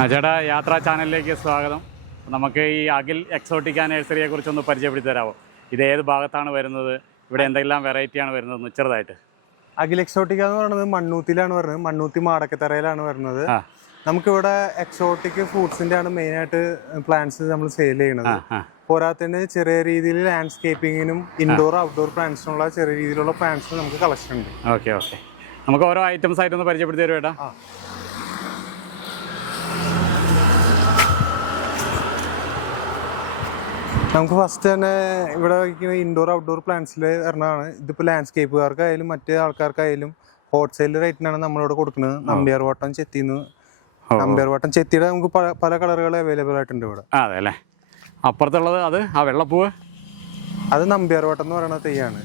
ചേട്ടാ യാത്രാ ചാനലിലേക്ക് സ്വാഗതം. നമുക്ക് ഈ അഖിൽ എക്സോട്ടിക് എക്സോട്ടിക്ക നഴ്സറിയെ കുറിച്ചൊന്ന് പരിചയപ്പെടുത്തി തരാമോ ഇത് ഏത് ഭാഗത്താണ് വരുന്നത്? ഇവിടെ എന്തെല്ലാം വെറൈറ്റിയാണ് വരുന്നത്? ചെറുതായിട്ട്. അഖിൽ എക്സോട്ടിക്ക എന്ന് പറയുന്നത് മണ്ണൂത്തിലാണ് വരുന്നത്. മണ്ണൂത്തി മാടക്കത്തറയിലാണ് വരുന്നത്. നമുക്കിവിടെ എക്സോട്ടിക് ഫ്രൂട്ട്സിന്റെ ആണ് മെയിൻ ആയിട്ട് പ്ലാന്റ്സ് നമ്മൾ സെയിൽ ചെയ്യുന്നത്. പോരാത്തതിന് ചെറിയ രീതിയിൽ ലാൻഡ്സ്കേപ്പിങ്ങിനും ഇൻഡോർ ഔട്ട്ഡോർ പ്ലാന്റ്സിനുള്ള ചെറിയ രീതിയിലുള്ള പ്ലാന്റ്സ് നമുക്ക് കളക്ഷൻ ഉണ്ട്. ഓക്കെ ഓക്കെ നമുക്ക് ഓരോ ഐറ്റംസ് ആയിട്ടൊന്ന് പരിചയപ്പെടുത്തി തരുമോ ചേട്ടാ നമുക്ക് ഫസ്റ്റ് തന്നെ ഇവിടെ ഇൻഡോർ ഔട്ട്ഡോർ പ്ലാന്റ്സിൽ വരണതാണ്. ഇതിപ്പോൾ ലാൻഡ്സ്കേപ്പുകാർക്കായാലും മറ്റ് ആൾക്കാർക്കായാലും ഹോൾസെയിൽ റേറ്റിനാണ് നമ്മളിവിടെ കൊടുക്കുന്നത്. നമ്പ്യാർ വട്ടം ചെത്തിന്ന്. നമ്പ്യാർ വട്ടം ചെത്തിയുടെ നമുക്ക് പല കളറുകൾ അവൈലബിൾ ആയിട്ടുണ്ട് ഇവിടെ. അതെ അല്ലേ? അപ്പുറത്തുള്ളത് അത് ആ വെള്ളപ്പൂവ്? അത് നമ്പ്യാർ വട്ടം എന്ന് പറയുന്ന തെയ്യാണ്.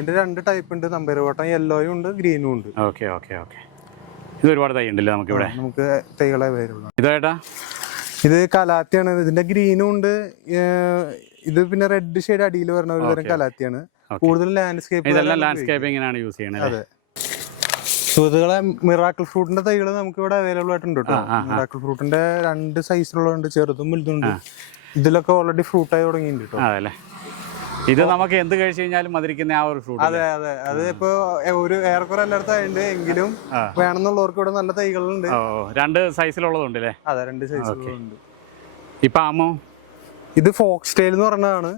ഇതിന്റെ രണ്ട് ടൈപ്പ് ഉണ്ട്. നമ്പ്യാർ വട്ടം യെല്ലോയും ഉണ്ട് ഗ്രീനും ഉണ്ട്. Okay okay okay. ഇത് ഒരുപാട് തൈ ഉണ്ടല്ലേ നമുക്ക് ഇവിടെ? അവൈലബിൾ തൈകളെ ഇത് ചേട്ടാ ഇത് കലാത്തിയാണ്. ഇതിന്റെ ഗ്രീനും ഉണ്ട്. ഇത് പിന്നെ റെഡ് ഷെയ്ഡ് അടിയിൽ വരുന്ന ഒരു തരം കലാത്തിയാണ്. കൂടുതൽ ലാൻഡ്സ്കേപ്പ് ഇതെല്ലാം ലാൻഡ്സ്കേപ്പിങ്ങിനാണ് യൂസ് ചെയ്യുന്നത് അതെ. സുഹൃത്തുക്കളെ മിറാക്കിൾ ഫ്രൂട്ടിന്റെ തൈകൾ നമുക്ക് ഇവിടെ അവൈലബിൾ ആയിട്ടുണ്ട് കേട്ടോ. മിറാക്കിൾ ഫ്രൂട്ടിന്റെ രണ്ട് സൈസിലുള്ളതുണ്ട് ചെറുതും വലുതുണ്ട് ഇതിലൊക്കെ ഓൾറെഡി ഫ്രൂട്ട് ആയി തുടങ്ങിയിട്ടുണ്ട് കേട്ടോ. ഇത് നമുക്ക് എന്ത് കഴിച്ചു കഴിഞ്ഞാലും മധുരിക്കുന്ന ആ ഒരു ഫ്രൂട്ട് അതെ അതെ. അത് ഇപ്പൊ ഒരു ഏറെക്കുറെ എല്ലായിടത്തും ആയിട്ട് എങ്കിലും. വേണമെന്നുള്ളവർക്ക് ഇവിടെ നല്ല തൈകളുണ്ട്. രണ്ട് സൈസിലുള്ളതുണ്ട് അല്ലേ? അതെ രണ്ട് സൈസിലുള്ളതുണ്ട് ഇപ്പൊ ആമോ ഇത് ഫോക്സ് സ്റ്റൈൽ എന്ന് പറഞ്ഞതാണ്.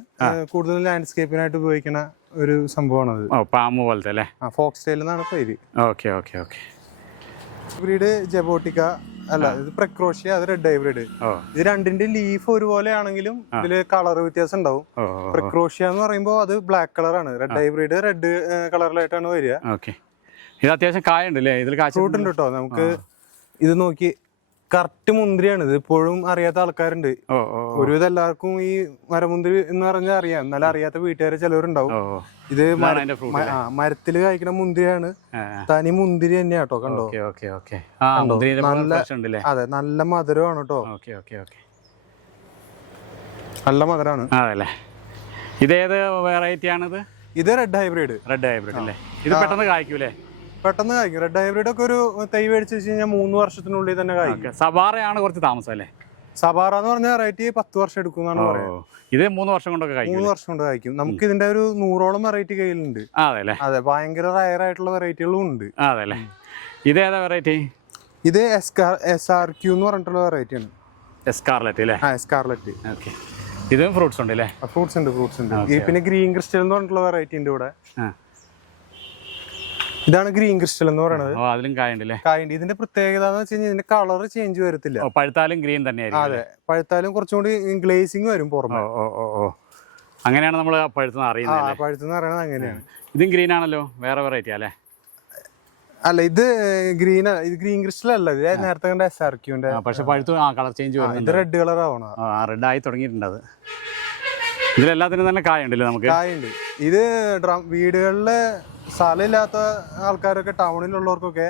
കൂടുതൽ ലാൻഡ്സ്കേപ്പിനായിട്ട് ഉപയോഗിക്കുന്ന ഒരു സംഭവമാണ് അത് പാമ്പ് പോലത്തെ അല്ലേ? ഫോക്സ് സ്റ്റൈൽ എന്നാണ് പേര് ഓക്കെ ഓക്കെ ഓക്കെ. ബ്രീഡ് ജബോട്ടിക്ക അല്ല ഇത് പ്രക്രോഷ്യ അത് റെഡ് ഹൈബ്രിഡ് ഇത് രണ്ടിന്റെ ലീഫ് ഒരുപോലെ ആണെങ്കിലും ഇതിൽ കളർ വ്യത്യാസം ഉണ്ടാവും. പ്രക്രോഷ്യ എന്ന് പറയുമ്പോൾ അത് ബ്ലാക്ക് കളറാണ് റെഡ് ഹൈബ്രിഡ് റെഡ് കളറിലായിട്ടാണ് വരിക. ഓക്കെ. ഇത് അത്യാവശ്യം കായുണ്ട് അല്ലേ ഇതിൽ കാശ് ഫ്രൂട്ട് ഉണ്ട് കേട്ടോ നമുക്ക് ഇത് നോക്കി കറക്റ്റ് മുന്തിരിയാണ്. ഇത് ഇപ്പോഴും അറിയാത്ത ആൾക്കാരുണ്ട്. ഒരുവിധം എല്ലാവർക്കും ഈ മരമുന്തിരി എന്ന് പറഞ്ഞാൽ അറിയാം. എന്നാലും അറിയാത്ത വീട്ടുകാരെ ചിലവരുണ്ടാവും. ഇത് മരത്തിൽ കായ്ക്കുന്ന മുന്തിരിയാണ്. തനി മുന്തിരി തന്നെയാ കേട്ടോ കണ്ടോ? നല്ല- അതെ നല്ല മധുരമാണ് കേട്ടോ നല്ല മധുരമാണ്. അതല്ലേ? ഇതേത് വെറൈറ്റി ആണിത്? ഇത് റെഡ് ഹൈബ്രിഡ് റെഡ് ഹൈബ്രിഡ് അല്ലേ? ഇത് പെട്ടെന്ന് കായ്ക്കൂലേ? പെട്ടെന്ന് കായ്ക്കും. റെഡ് ഹൈബ്രിഡ് ഒക്കെ ഒരു തൈ മേടിച്ച് വെച്ച് കഴിഞ്ഞാൽ മൂന്ന് വർഷത്തിനുള്ളിൽ തന്നെ കായ്ക്കും. സവാറയാണ് കുറച്ച് താമസം അല്ലേ സബാറ എന്ന് പറഞ്ഞ വെറൈറ്റി പത്ത് വർഷം എടുക്കും എന്നാണ് പറയുന്നത്. ഇത് മൂന്ന് വർഷം കൊണ്ടൊക്കെ മൂന്ന് വർഷം കൊണ്ട് കായ്ക്കും. നമുക്ക് ഇതിന്റെ ഒരു നൂറോളം വെറൈറ്റി കയ്യിലുണ്ട്. അതെ ഭയങ്കര റയർ ആയിട്ടുള്ള വെറൈറ്റികളും ഉണ്ട്. ആ അതെ അല്ലേ ഇതേതാ വെറൈറ്റി ഇത് എസ് ആർ ക്യൂ എന്ന് പറഞ്ഞിട്ടുള്ള വെറൈറ്റി ആണ്. എസ്കാർലറ്റ് അല്ലേ? ആ എസ്കാർലറ്റ് ഓക്കെ. ഇതും ഫ്രൂട്ട്സ് ഉണ്ട് അല്ലേ ഫ്രൂട്ട്സ് ഉണ്ട് ഫ്രൂട്ട്സ് ഉണ്ട്. പിന്നെ ഗ്രീൻ ക്രിസ്റ്റൽ എന്ന് പറഞ്ഞിട്ടുള്ള വെറൈറ്റി ഉണ്ട് ഇവിടെ. ഇതാണ് ഗ്രീൻ ക്രിസ്റ്റൽ എന്ന് പറയുന്നത് അതിലും കായുണ്ട് അല്ലേ കായുണ്ട്. ഇതിന്റെ പ്രത്യേകത എന്ന് വെച്ചാൽ കഴിഞ്ഞാൽ ഇതിന്റെ കളർ ചേഞ്ച് വരത്തില്ല. പഴുത്താലും ഗ്രീൻ തന്നെയായിരിക്കും അതെ. പഴുത്താലും കുറച്ചും കൂടി ഗ്ലേസിംഗ് വരും പുറമെ. ഓ ഓ ഓ അങ്ങനെയാണ് നമ്മൾ പഴുത്തുനിന്ന് അറിയുന്നത് അല്ലേ? പഴുത്തെന്ന് പറയുന്നത് അങ്ങനെയാണ്. ഇതും ഗ്രീൻ ആണല്ലോ? വേറെ വെറൈറ്റി അല്ലേ? അല്ല ഇത് ഗ്രീൻ ഇത് ഗ്രീൻ ക്രിസ്റ്റൽ അല്ല. ഇത് നേരത്തെ കണ്ട എസ് ആർ ക്യൂന്റെ പക്ഷെ പഴുത്തു ആ കളർ ചേഞ്ച് ഇത് റെഡ് കളർ ആവണ ആ റെഡ് ആയി തുടങ്ങിയിട്ടുണ്ട് അത്. ഇതിലെല്ലാത്തിനും തന്നെ കായുണ്ടല്ലേ നമുക്ക്? കായുണ്ട് ഇത് ഡ്രം വീടുകളിൽ സ്ഥലമില്ലാത്ത ആൾക്കാരൊക്കെ ടൗണിലുള്ളവർക്കൊക്കെ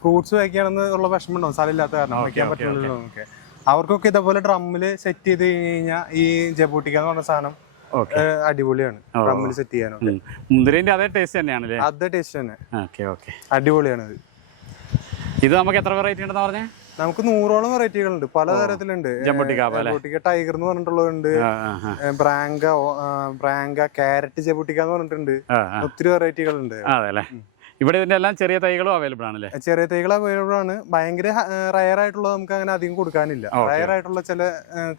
ഫ്രൂട്ട്സ് വയ്ക്കണമെന്ന് ഉള്ള വിഷമം ഉണ്ടാവും സ്ഥലമില്ലാത്ത കാരണം okay, പറ്റുള്ളതൊക്കെ അവർക്കൊക്കെ ഇതേപോലെ ഡ്രമ്മിൽ സെറ്റ് ചെയ്ത് കഴിഞ്ഞ് കഴിഞ്ഞാൽ ഈ ജബൂട്ടിക്ക എന്ന് പറഞ്ഞ സാധനം അടിപൊളിയാണ്. ഡ്രമ്മിൽ സെറ്റ് ചെയ്യാനൊക്കെ. മുന്തിരിന്റെ അതേ ടേസ്റ്റ് തന്നെയാണല്ലേ? അതേ ടേസ്റ്റ് തന്നെ. അടിപൊളിയാണ് ഇത് നമുക്ക് എത്ര വെറൈറ്റി ഉണ്ടെന്ന് പറഞ്ഞേ? നമുക്ക് നൂറോളം വെറൈറ്റികളുണ്ട്. പല തരത്തിലുണ്ട്. ജമ്പട്ടിക്കാപ്പ അല്ലേ? ജബൂട്ടിക്ക ടൈഗർ എന്ന് പറഞ്ഞിട്ടുള്ളതുണ്ട് ബ്രാങ്ക ബ്രാങ്ക കാരറ്റ് ജബൂട്ടിക്ക എന്ന് പറഞ്ഞിട്ടുണ്ട്. ഒത്തിരി വെറൈറ്റികളുണ്ട്. ആ, അതെ ഇവിടെ ഇതിന്റെ എല്ലാം ചെറിയ തൈകളും അവൈലബിൾ ആണല്ലേ? ചെറിയ തൈകൾ അവൈലബിൾ ആണ്. ഭയങ്കര റയർ ആയിട്ടുള്ളത് നമുക്ക് അങ്ങനെ അധികം കൊടുക്കാനില്ല. റയർ ആയിട്ടുള്ള ചില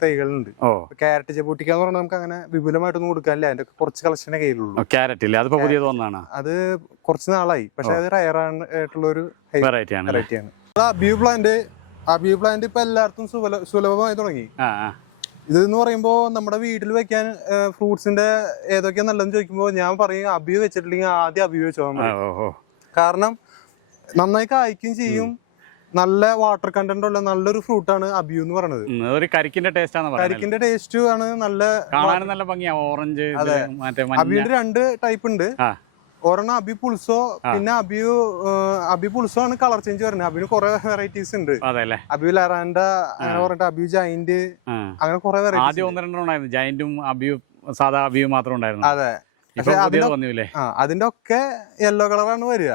തൈകളുണ്ട്. കാരറ്റ് ക്യാരറ്റ് ജബൂട്ടിക്ക എന്ന് പറഞ്ഞാൽ നമുക്ക് അങ്ങനെ വിപുലമായിട്ടൊന്നും കൊടുക്കാനില്ല. അതിന്റെ കുറച്ച് കളക്ഷനെ കയ്യിലുള്ളൂ. ക്യാരറ്റ് ഇല്ല? അതിപ്പോ പുതിയത് ഒന്നാണ് അത് കുറച്ച് നാളായി. പക്ഷെ അത് റയർ ആയിട്ടുള്ള ഒരു വെറൈറ്റി ആണ്. ബ്യൂ പ്ലാന്റ് അബിയു പ്ലാന്റ് ഇപ്പൊ എല്ലായിടത്തും സുലഭമായി തുടങ്ങി. ഇത് എന്ന് പറയുമ്പോ നമ്മുടെ വീട്ടിൽ വെക്കാൻ ഫ്രൂട്ട്സിന്റെ ഏതൊക്കെയാ നല്ലതെന്ന് ചോദിക്കുമ്പോ ഞാൻ പറയും അബി വെച്ചിട്ടില്ലെങ്കിൽ ആദ്യം അബി വെച്ചോ കാരണം നന്നായി കായ്ക്കും ചെയ്യും. നല്ല വാട്ടർ കണ്ടന്റ് ഉള്ള നല്ലൊരു ഫ്രൂട്ട് ആണ് അബിയു എന്ന് പറയുന്നത് ഒരു കരിക്കിന്റെ ടേസ്റ്റ് ആണ് കരിക്കിന്റെ ടേസ്റ്റ് ആണ് നല്ല കാണാൻ നല്ല ഭംഗിയാ. ഓറഞ്ച് അതെ. അബിയുടെ രണ്ട് ടൈപ്പ് ഉണ്ട്. ഒരെണ്ണം അബി പുൾസോ പിന്നെ അബിയു അബി പുൾസോ ആണ് കളർ ചേഞ്ച് വരുന്നത്. അബിന് കുറെ വെറൈറ്റീസ് ഉണ്ട്. അബിയു ലറാൻഡ അങ്ങനെ പറഞ്ഞിട്ട് അബിയു ജൈന്റ്. അങ്ങനെ കുറെ വെറൈറ്റീസ് ആദ്യം ഒന്ന് രണ്ടെണ്ണം ജയന്റും അബിയും സാധാ അബിയു മാത്രം ഉണ്ടായിരുന്നു. അതെ. പക്ഷെ അതിന്റെ ഒക്കെ യെല്ലോ കളറാണ് വരിക.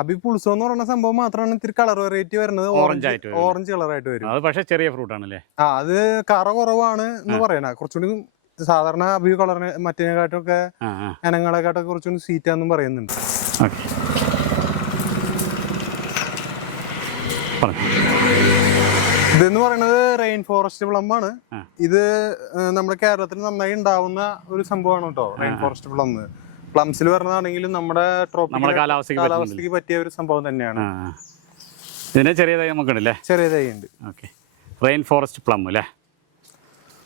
അബി പുൾസോ എന്ന് പറയുന്ന സംഭവം മാത്രമാണ് ഇത്തിരി കളർ വെറൈറ്റി വരുന്നത്. ഓറഞ്ച് ആയിട്ട് വരും. കളർ കളറായിട്ട് വരും. അത് പക്ഷേ ചെറിയ ഫ്രൂട്ട് ആണല്ലേ? ആ അത് കറ കുറവാണ് എന്ന് പറയണ. കുറച്ചുകൂടി സാധാരണ അബി കളറിന് മറ്റേനെക്കാട്ടൊക്കെ ഇനങ്ങളെക്കാട്ടൊക്കെ കുറച്ചുകൂടി സീറ്റാന്നും പറയുന്നുണ്ട്. ഇതെന്ന് പറയുന്നത് റെയിൻ ഫോറസ്റ്റ് പ്ലം ആണ് ഇത് നമ്മുടെ കേരളത്തിൽ നന്നായി ഉണ്ടാവുന്ന ഒരു സംഭവമാണ് കേട്ടോ റെയിൻ ഫോറസ്റ്റ് പ്ലം. പ്ലംസിൽ വരുന്നതാണെങ്കിലും നമ്മുടെ നമ്മുടെ കാലാവസ്ഥയ്ക്ക് പറ്റിയ ഒരു സംഭവം തന്നെയാണ്. ഇതിന് ചെറിയ ചെറിയതായി നമുക്കുണ്ടല്ലേ ചെറിയ തൈ ഉണ്ട് ഓക്കെ റെയിൻ ഫോറസ്റ്റ് പ്ലം അല്ലേ?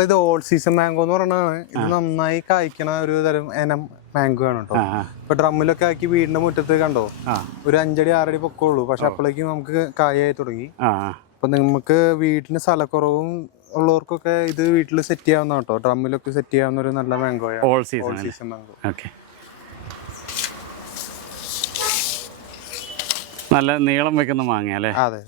ഇത് ഓൾ സീസൺ മാംഗോ എന്ന് പറയുന്നതാണ് ഇത് നന്നായി കായ്ക്കണ ഒരു തരം ഇനം മാംഗോ ആണ് കേട്ടോ. ഇപ്പൊ ഡ്രമ്മിലൊക്കെ ആക്കി വീടിന്റെ മുറ്റത്ത് കണ്ടോ? ഒരു അഞ്ചടി ആറടി പൊക്കമുള്ളൂ. പക്ഷെ അപ്പോഴേക്കും നമുക്ക് കായായി തുടങ്ങി. അപ്പൊ നമുക്ക് വീട്ടിന് സ്ഥലക്കുറവും ഉള്ളവർക്കൊക്കെ ഇത് വീട്ടിൽ സെറ്റ് ചെയ്യാവുന്ന കേട്ടോ. ഡ്രമ്മിലൊക്കെ സെറ്റ് ചെയ്യാവുന്ന ഒരു നല്ല മാംഗോ ഓൾ സീസൺ മാംഗോ നല്ല നീളം വെക്കുന്ന മാങ്ങ അല്ലേ അതെ.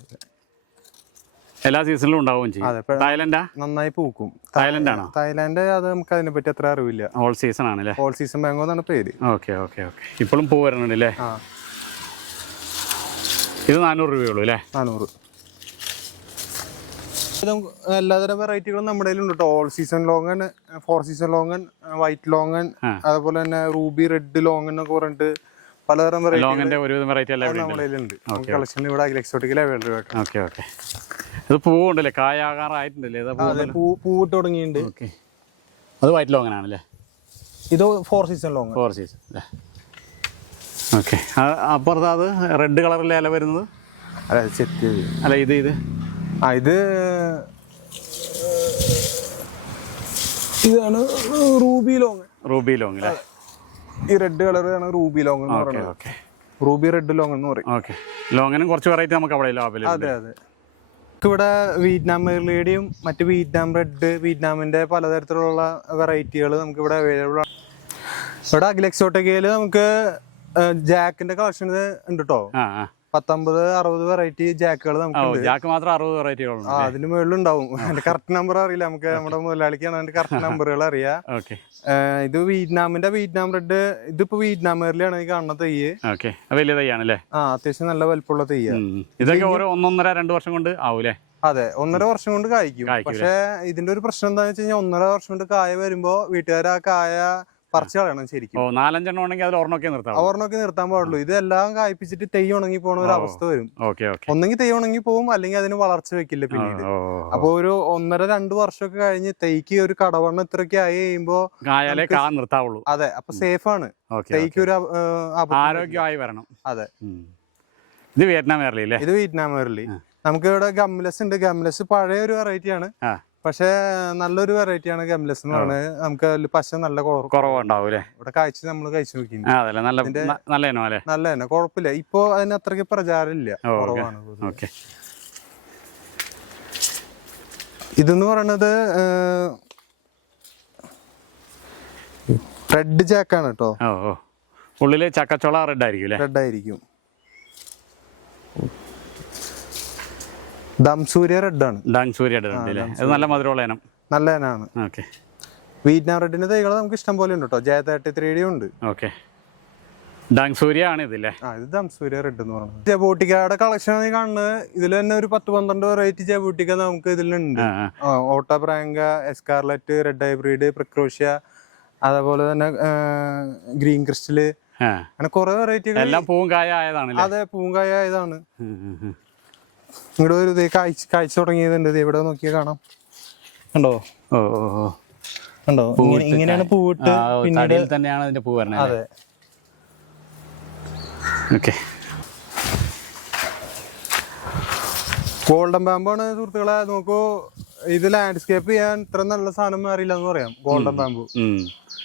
എല്ലാ സീസണിലും ഉണ്ടാവുകയും ചെയ്യും. തായ്ലൻഡാ? നന്നായി പൂക്കും. തായ്ലൻഡ് ആണോ തായ്ലാന്റ് അത് നമുക്ക് അതിനെ പറ്റി അത്ര അറിവില്ല. ഓൾ സീസൺ ആണ് ആണല്ലേ ഓൾ സീസൺ മാംഗോ എന്നാണ് പേര്. Okay okay okay. ഇപ്പോഴും പൂ വരണുണ്ട് അല്ലേ ഇത് നാനൂറ് രൂപയുള്ളൂ അല്ലേ നാനൂറ്. എല്ലാതരം വെറൈറ്റികളും നമ്മുടെ കയ്യിലുണ്ട് കേട്ടോ all season longan four season longan white longan അതുപോലെ തന്നെ റൂബി റെഡ് ലോങ്ങൻ എന്നൊക്കെ പറഞ്ഞിട്ട് പലതരം വെറൈറ്റി ലോങ്ങിന്റെ ഒരുവിധം വെറൈറ്റി എല്ലാം ഇവിടെ നമ്മുടെ ഉണ്ട് കയ്യിലുണ്ട്. കളക്ഷൻ ഇവിടെ എക്സോട്ടിക്കൽ അവൈലബിൾ ആയിട്ട് ഓക്കെ ഓക്കെ. ഇത് പൂവുണ്ടല്ലേ? കായാകാറായിട്ടുണ്ടല്ലേ? പൂവിട്ട് തുടങ്ങിയിട്ടുണ്ട്. ഓക്കെ. അത് വൈറ്റ് ലോങ്ങനാണല്ലേ ഇത് four season long four season അല്ലേ ഓക്കെ. അപ്പുറത്ത് അത് റെഡ് കളറിലെ ഇല വരുന്നത്? അല്ല ചെത്തി അല്ല ഇത് ഇത്. ആ ഇത് ഇതാണ് റൂബി ലോങ് റൂബി ലോങ് അല്ലേ ഈ റെഡ് കളർ ആണ് റൂബി ലോങ് എന്ന് പറയുന്നത്. റൂബി റെഡ് ലോങ് എന്ന് പറയും. ഓക്കെ. ലോങ്ങിനും കുറച്ച് വെറൈറ്റി നമുക്ക് അവിടെ ലാഭം അതെ അതെ. ഇവിടെ വിയറ്റ്നാം മെർലിയുടെയും മറ്റ് വിയറ്റ്നാം റെഡ് വിയറ്റ്നാമിന്റെ പലതരത്തിലുള്ള വെറൈറ്റികൾ നമുക്ക് ഇവിടെ അവൈലബിൾ ആണ്. ഇവിടെ അഖിലെക്സോട്ടക്കയിൽ നമുക്ക് ജാക്കിന്റെ കളക്ഷൻ ഉണ്ട് കേട്ടോ പത്തൊമ്പത് അറുപത് വെറൈറ്റി ജാക്കുകൾ നമുക്ക് ജാക്ക് മാത്രം അറുപത് വെറൈറ്റികളുണ്ട് അതിന് മുകളിലുണ്ടാവും അതിന്റെ കറക്റ്റ് നമ്പർ അറിയില്ല. നമുക്ക് നമ്മുടെ മുതലാളിക്കാണ് അതിന്റെ കറക്റ്റ് നമ്പറുകൾ അറിയാം. ഇത് വിയറ്റ്നാമിന്റെ വിയറ്റ്നാം റെഡ് ഇതിപ്പോ വിയറ്റ്നാം ഈ കാണുന്ന തെയ്യ്? വലിയ തെയ്യാണല്ലേ ആ അത്യാവശ്യം നല്ല വലുപ്പമുള്ള തെയ്യ. ഇതൊക്കെ ഓരോ ഒന്നൊന്നര രണ്ട് വർഷം കൊണ്ട് ആവൂലേ അതെ ഒന്നര വർഷം കൊണ്ട് കായ്ക്കും. പക്ഷെ ഇതിന്റെ ഒരു പ്രശ്നം എന്താണെന്ന് വെച്ച് കഴിഞ്ഞാൽ ഒന്നര വർഷം കൊണ്ട് കായ വരുമ്പോ വീട്ടുകാർ ആ കായ പറിച്ചു കളയണം ശരിക്കും. ഓ നാലഞ്ചെണ്ണം ഉണ്ടെങ്കിൽ അതിൽ ഒരെണ്ണമൊക്കെ നിർത്താം ഓർണൊക്കെ നിർത്താൻ പാടുള്ളൂ. ഇതെല്ലാം കായ്പിച്ചിട്ട് തെയ്യ് ഉണങ്ങി പോണ ഒരു. അവസ്ഥ വരും. ഒന്നെങ്കിൽ തെയ്യ് ഉണങ്ങി പോകും അല്ലെങ്കിൽ അതിന് വളർച്ച വെക്കില്ല പിന്നീട്. അപ്പൊ ഒരു ഒന്നര രണ്ടു വർഷമൊക്കെ കഴിഞ്ഞ് തെയ്ക്ക് ഒരു കടവണ്ണം ഇത്രയൊക്കെ ആയി കഴിയുമ്പോ നിർത്താവുള്ളൂ. അതെ അപ്പൊ സേഫ് ആണ് തെയ്ക്ക് ഒരു ആരോഗ്യമായി വരണം. അതെ. ഇത് വിയറ്റ്നാം വേർലി അല്ലേ? ഇത് വിയറ്റ്നാം വേർലി. നമുക്ക് ഇവിടെ ഗംലസ് ഉണ്ട്. ഗംലസ് പഴയ ഒരു വെറൈറ്റി ആണ്. പക്ഷേ നല്ലൊരു വെറൈറ്റി ആണ് ഗംലസ് എന്ന് പറയുന്നത് നമുക്ക് പശ നല്ല കുറവ് കുറവുണ്ടാവും ഇവിടെ കാഴ്ച നമ്മൾ കഴിച്ചു നോക്കിയിട്ടുണ്ട്. നല്ല തന്നെ കുഴപ്പമില്ല. ഇപ്പൊ അതിന് അത്രയ്ക്ക് പ്രചാരമില്ല. കുറവാണ് ഇതെന്ന് പറയണത് റെഡ് ജാക്കാണ് കേട്ടോ ഉള്ളിൽ ചക്കച്ചോള റെഡ് ആയിരിക്കും റെഡ് ആയിരിക്കും. ദംസൂര്യ റെഡ് ആണ്. ഡാങ് സൂര്യ റെഡ് അല്ലേ ഇത് നല്ല മധുരമുള്ള ഇനം. നല്ല ഇനമാണ് ഓക്കെ. വിയറ്റ്നാം റെഡിന്റെ തൈകൾ നമുക്ക് ഇഷ്ടം പോലെ ഉണ്ട് കേട്ടോ ജയ തേർട്ടി ത്രീ ഡി ഉണ്ട്. ഓക്കെ. ഡാങ് സൂര്യ ആണ് ഇതില്ലേ ആ ഇത് ദംസൂര്യ റെഡ് എന്ന് പറയുന്നത് ജയബൂട്ടിക്കയുടെ കളക്ഷൻ ആണ് കാണുന്നത്. ഇതിൽ തന്നെ ഒരു പത്ത് പന്ത്രണ്ട് വെറൈറ്റി ജയബൂട്ടിക്ക നമുക്ക് ഇതിലുണ്ട് ഓട്ട പ്രാങ്ക എസ്കാർലറ്റ് റെഡ് ഹൈബ്രിഡ് പ്രക്രോഷ്യ അതേപോലെ തന്നെ ഗ്രീൻ ക്രിസ്റ്റൽ. അങ്ങനെ കുറെ വെറൈറ്റികൾ എല്ലാം പൂങ്കായ ആയതാണ് അതെ പൂങ്കായ ഉം. ഇവിടെ ഒരു ഇതേ കാഴ്ച കാഴ്ച തുടങ്ങിയതുണ്ട്. ദേ ഇവിടെ നോക്കിയാൽ കാണാം. കണ്ടോ? ഓ കണ്ടോ? ഇങ്ങനെ- ഇങ്ങനെയാണ് പൂവിട്ട് പിന്നീട് തന്നെയാണ് അതിന്റെ പൂ വരണത് അതെ. ഓക്കെ. ഗോൾഡൻ ബാമ്പാണ് സുഹൃത്തുക്കളെ. നോക്കൂ ഇത് ലാൻഡ്സ്കേപ്പ് ചെയ്യാൻ ഇത്ര നല്ല സാധനം അറിയില്ല എന്ന് പറയാം. ഗോൾഡൻ ബാമ്പു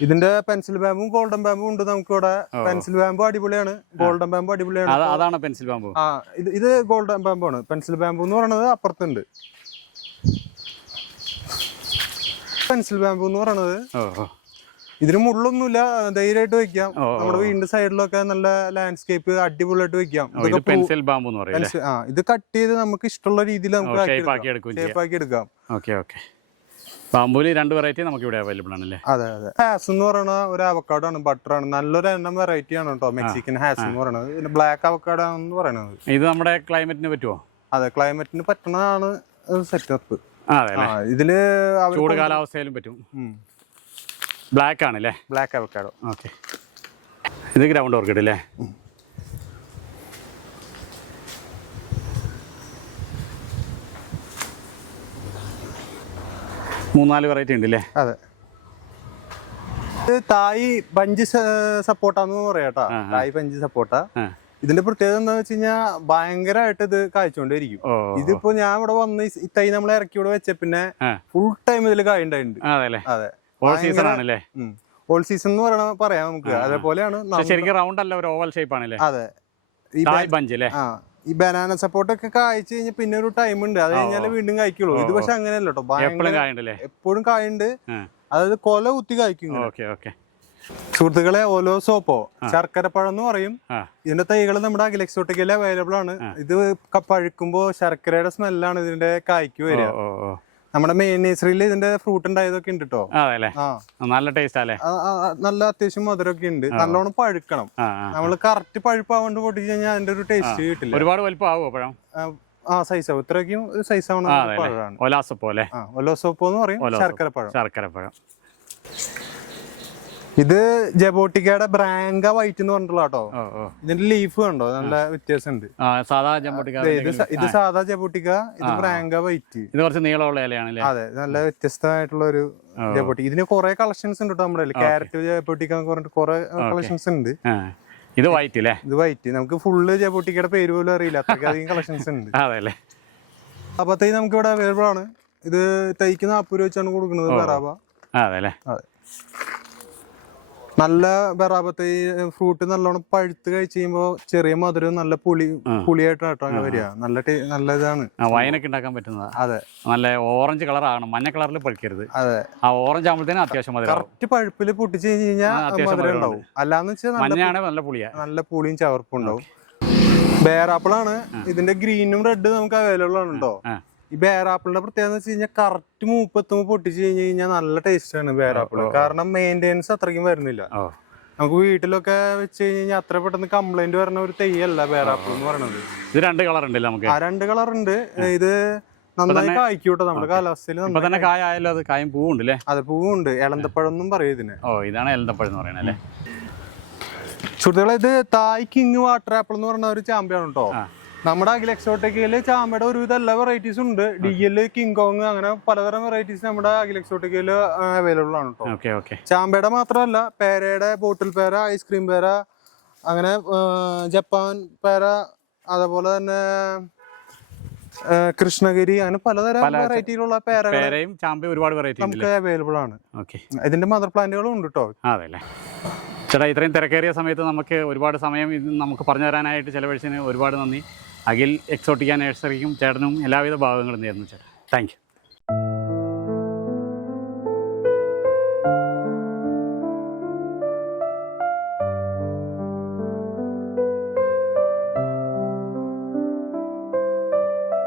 ഇതിന്റെ പെൻസിൽ ബാമ്പും ഗോൾഡൻ ബാമ്പും ഉണ്ട് നമുക്ക് ഇവിടെ പെൻസിൽ ബാമ്പ് അടിപൊളിയാണ്. ഗോൾഡൻ ബാമ്പ് അടിപൊളിയാണ്. അതാണ് പെൻസിൽ ബാമ്പു ആ ഇത് ഇത് ഗോൾഡൻ ബാമ്പാണ് ആണ്. പെൻസിൽ ബാമ്പു എന്ന് പറയുന്നത് അപ്പുറത്തുണ്ട്. പെൻസിൽ ബാമ്പു എന്ന് പറയുന്നത് ഇതിന് മുള്ളൊന്നുമില്ല. ധൈര്യമായിട്ട് വെക്കാം. നമ്മുടെ വീടിന്റെ സൈഡിലൊക്കെ നല്ല ലാൻഡ്സ്കേപ്പ് അടിപൊളിയായിട്ട് വെക്കാം. പെൻസിൽ ബാമ്പു എന്ന് പറയും ആ ഇത് കട്ട് ചെയ്ത് നമുക്ക് ഇഷ്ടമുള്ള രീതിയിൽ നമുക്ക് ഷേപ്പ് ആക്കി എടുക്കുകയും ഷേപ്പ് ആക്കി എടുക്കാം. Okay okay. ബാമ്പൂൽ രണ്ട് വെറൈറ്റി നമുക്ക് ഇവിടെ അവൈലബിൾ ആണല്ലേ? അതെ അതെ. ഹാസ് എന്ന് പറയുന്ന ഒരു അവക്കാഡോ ആണ് ബട്ടർ ആണ്. നല്ലൊരു എണ്ണം വെറൈറ്റി ആണ് കേട്ടോ മെക്സിക്കൻ ഹാസ് എന്ന് പറയുന്നത്. പിന്നെ ബ്ലാക്ക് അവക്കാഡോ എന്ന് പറയുന്നത്. ഇത് നമ്മുടെ ക്ലൈമറ്റിന് പറ്റുമോ അതെ ക്ലൈമറ്റിന് പറ്റുന്നതാണ് സെറ്റപ്പ് ഇതിൽ ചൂട് കാലാവസ്ഥയിലും പറ്റും. ബ്ലാക്ക് ആണല്ലേ? ബ്ലാക്ക് അവക്കാഡോ ഓക്കെ ഇത് ഗ്രൗണ്ട് ഓർക്കിഡ് അല്ലേ? മൂന്നാൽ വെറൈറ്റി ഉണ്ട് അല്ലേ അതെ. ഇത് തായ് പഞ്ച് സപ്പോർട്ടാന്ന് പറയാട്ടാ. തായ് പഞ്ച് സപ്പോർട്ട. ഇതിന്റെ പ്രത്യേകത എന്താ വെച്ച് കഴിഞ്ഞാൽ ഭയങ്കരമായിട്ട് ഇത് കായ്ച്ചോണ്ടിരിക്കും ഇതിപ്പോ ഞാൻ ഇവിടെ വന്ന് ഈ തൈ നമ്മൾ ഇറക്കി ഇവിടെ വെച്ച പിന്നെ ഫുൾ ടൈം ഇതിൽ കായ ഉണ്ടായിട്ടുണ്ട് അതെ ഓൾ സീസൺ ആണല്ലേ? ഓൾ സീസൺ എന്ന് പറയണ പറയാം നമുക്ക്. അതേപോലെയാണ് ശരിക്കും റൗണ്ട് അല്ല ഒരു ഓവൽ ഷേപ്പ് ആണല്ലേ? അതെ. ഈ ബഞ്ച് അല്ലേ? ആ. ഈ ബനാന സപ്പോർട്ട് ഒക്കെ കായ്ച്ചു കഴിഞ്ഞാൽ പിന്നെ ഒരു ടൈം ഉണ്ട്. അത് കഴിഞ്ഞാൽ വീണ്ടും കായ്ക്കുള്ളൂ ഇത് പക്ഷെ അങ്ങനെയല്ല കേട്ടോ എപ്പോഴും കായുണ്ട്. അതായത് കൊല കുത്തി കായ്ക്കും സുഹൃത്തുക്കളെ ഓലോ സോപ്പോ ശർക്കരപ്പഴം എന്ന് പറയും. ഇതിന്റെ തൈകൾ നമ്മുടെ അഖിലെക്സോട്ടിക്കൽ അവൈലബിൾ ആണ്. ഇത് പഴുക്കുമ്പോ ശർക്കരയുടെ സ്മെല്ലാണ് ഇതിന്റെ കായ്ക്ക് വരിക. നമ്മുടെ മെയിൻ നേഴ്സറിയിൽ ഇതിന്റെ ഫ്രൂട്ട് ഉണ്ടായതൊക്കെ ഉണ്ട് കേട്ടോ നല്ല ടേസ്റ്റ് അല്ലേ? നല്ല അത്യാവശ്യം മധുരമൊക്കെ ഉണ്ട്. നല്ലോണം പഴുക്കണം. നമ്മൾ കറക്റ്റ് പഴുപ്പാവുകൊണ്ട് പൊട്ടിച്ച് കഴിഞ്ഞാൽ അതിന്റെ ഒരു ടേസ്റ്റ് കിട്ടില്ല. ഒരുപാട് വലുപ്പം ആവുമോ പഴം ആ, സൈസ് ആവും. ഇത്രയ്ക്കും സൈസ് ആവണം പഴമാണ്. ഒലാസപ്പോ അല്ലേ? ഒലോസോപ്പോ എന്ന് പറയും ശർക്കരപ്പഴം. ശർക്കരപ്പഴം. ശർക്കര പഴം ഇത് ജബോട്ടിക്കയുടെ ബ്രാങ്ക വൈറ്റ് എന്ന് പറഞ്ഞിട്ടുള്ള കേട്ടോ ഇതിന്റെ ലീഫ് കണ്ടോ? നല്ല വ്യത്യാസമുണ്ട്. സാധാ ജബോട്ടിക്ക ഇത് സാധാ ജബോട്ടിക്ക ഇത് ബ്രാങ്ക വൈറ്റ് ഇത് കുറച്ച് നീളമുള്ള ഇലയാണല്ലേ? അതെ നല്ല വ്യത്യസ്തമായിട്ടുള്ള ഒരു ജബോട്ടിക്ക ഇതിന് കുറെ കളക്ഷൻസ് ഉണ്ട് കേട്ടോ നമ്മുടെ ക്യാരറ്റ് ജബോട്ടിക്ക എന്ന് പറഞ്ഞിട്ട് കുറെ കളക്ഷൻസ് ഉണ്ട്. ഇത് വൈറ്റ് അല്ലേ ഇത് വൈറ്റ് നമുക്ക് ഫുള്ള് ജബോട്ടിക്കയുടെ പേര് പോലും അറിയില്ല. അത്രയ്ക്കധികം കളക്ഷൻസ് ഉണ്ട്. അതെ അല്ലേ? അപ്പൊ തൈ നമുക്ക് ഇവിടെ അവൈലബിൾ ആണ്. ഇത് തൈക്ക് നാൽപ്പത് രൂപ വെച്ചാണ് കൊടുക്കുന്നത് ബറാബ. അതെ അല്ലേ? അതെ. നല്ല ബറാബത്തെ ഫ്രൂട്ട് നല്ലോണം പഴുത്ത് കഴിച്ച് കഴിയുമ്പോ ചെറിയ മധുരം നല്ല പുളി പുളിയായിട്ടാട്ടോ അങ്ങനെ വരിക. നല്ല ടേ- നല്ല ഇതാണ് ആ വയനൊക്കെ ഉണ്ടാക്കാൻ പറ്റുന്നതാ. അതെ. നല്ല ഓറഞ്ച് കളർ ആകണം മഞ്ഞ കളറിൽ പഴുക്കരുത് അതെ. ആ ഓറഞ്ച് ആകുമ്പോഴത്തേനും അത്യാവശ്യം മധുരം കറക്റ്റ് പഴുപ്പിൽ പൊട്ടിച്ച് കഴിഞ്ഞ് കഴിഞ്ഞാൽ അത്യാവശ്യം മധുരം മധുരം ഉണ്ടാവും. അല്ലാന്ന് വെച്ചാൽ നല്ല പുളിയ നല്ല പുളിയാ. നല്ല പുളിയും ചവർപ്പും ഉണ്ടാവും. ബേറാപ്പിളാണ് ഇതിന്റെ ഗ്രീനും റെഡ് നമുക്ക് അവൈലബിൾ ആണ് കേട്ടോ ആ. ഈ ബേറാപ്പിളിന്റെ പ്രത്യേകത എന്ന് വെച്ച് കഴിഞ്ഞാൽ കറക്റ്റ് മൂപ്പെത്തുമ്പോ പൊട്ടിച്ച് കഴിഞ്ഞ് കഴിഞ്ഞാൽ നല്ല ടേസ്റ്റ് ആണ് ബേറാപ്പിൾ കാരണം മെയിന്റെനൻസ് അത്രയ്ക്കും വരുന്നില്ല. നമുക്ക് വീട്ടിലൊക്കെ വെച്ച് കഴിഞ്ഞ് കഴിഞ്ഞാൽ അത്ര പെട്ടെന്ന് കംപ്ലൈന്റ് വരുന്ന ഒരു തെയ്യല്ല ബേറാപ്പിൾ എന്ന് പറയുന്നത് ഇത് രണ്ട് കളർ ഉണ്ട് നമുക്ക്? ആ രണ്ട് കളർ ഉണ്ട്. ഇത് നന്നായി കായ്ക്കൂട്ടോ നമ്മുടെ കാലാവസ്ഥയിൽ തന്നെ കായ ആയല്ലോ അത് കായും പൂവുണ്ടല്ലേ? അതെ പൂവുണ്ട്. എളന്തപ്പഴം എന്നും പറയും ഇതിന്. ഓ ഇതാണ് എളന്തപ്പഴം എന്ന് പറയുന്നത് അല്ലേ? സുഹൃത്തുക്കളെ ഇത് തായ് കിങ് വാട്ടർ ആപ്പിൾ എന്ന് പറയുന്ന ഒരു ചാമ്പ്യാണ് കേട്ടോ. നമ്മുടെ അഖിൽ എക്സോട്ടിക്കയിൽ ചാമ്പയുടെ ഒരുവിധ എല്ലാ വെറൈറ്റീസ് ഉണ്ട്. ഡി എൽ കിങ് കോങ് അങ്ങനെ പലതരം വെറൈറ്റീസ് നമ്മുടെ അഖിൽ എക്സോട്ടിക്കയിൽ അവൈലബിൾ ആണ് കേട്ടോ ചാമ്പയുടെ മാത്രമല്ല പേരയുടെ ബോട്ടിൽ പേര ഐസ്ക്രീം പേര അങ്ങനെ ജപ്പാൻ പേര അതേപോലെ തന്നെ കൃഷ്ണഗിരി അങ്ങനെ പലതരം പല- വെറൈറ്റിയിലുള്ള പേരയും ചാമ്പയും ഒരുപാട് വെറൈറ്റി നമുക്ക് അവൈലബിൾ ആണ്. ഇതിന്റെ മദർ പ്ലാന്റുകളും ഉണ്ട് കേട്ടോ അതെല്ലേ. ചേട്ടാ ഇത്രയും തിരക്കേറിയ സമയത്ത് നമുക്ക് ഒരുപാട് സമയം നമുക്ക് പറഞ്ഞു തരാനായിട്ട് ചിലവഴിച്ചതിന് ഒരുപാട് നന്ദി. അഖിൽ എക്സോട്ടിക്ക നഴ്സറിക്കും ചേട്ടനും എല്ലാവിധ ഭാഗങ്ങളും നേരുന്നു ചേട്ടാ. താങ്ക്